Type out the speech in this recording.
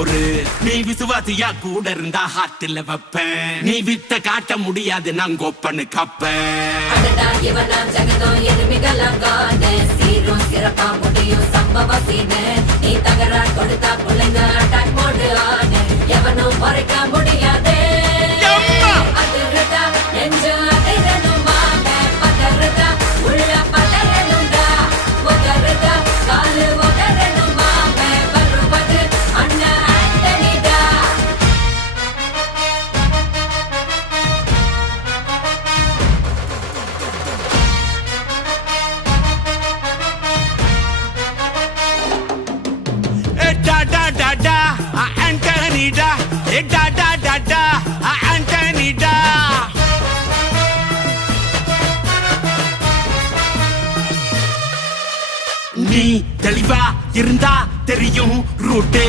பொறு. நீ விசுவாசியா கூட இருந்தா ஹார்ட்ல வைப்பேன். நீ வித்த காட்ட முடியாது நான் கோப்பனு கப்பேன். சீரும் சிறப்பா முடியும் சம்பவ சீனு. நீ தகரா கொடுத்தா பிள்ளைங்க அட்டாக் மோடு ஆனு. எவனும் மறைக்க முடியாது. அதிருதா நெஞ்சு அதிரணுமாங்க. பதறுதா உள்ள பதறணுண்டா. உதறுதா காலு உதறணுமாங்க. வருவது அண்ணன் ஆண்டனிடா. Antonida, da da da da, Antonida. நீ தெளிவா இருந்தா தெரியும் ரூட்டே.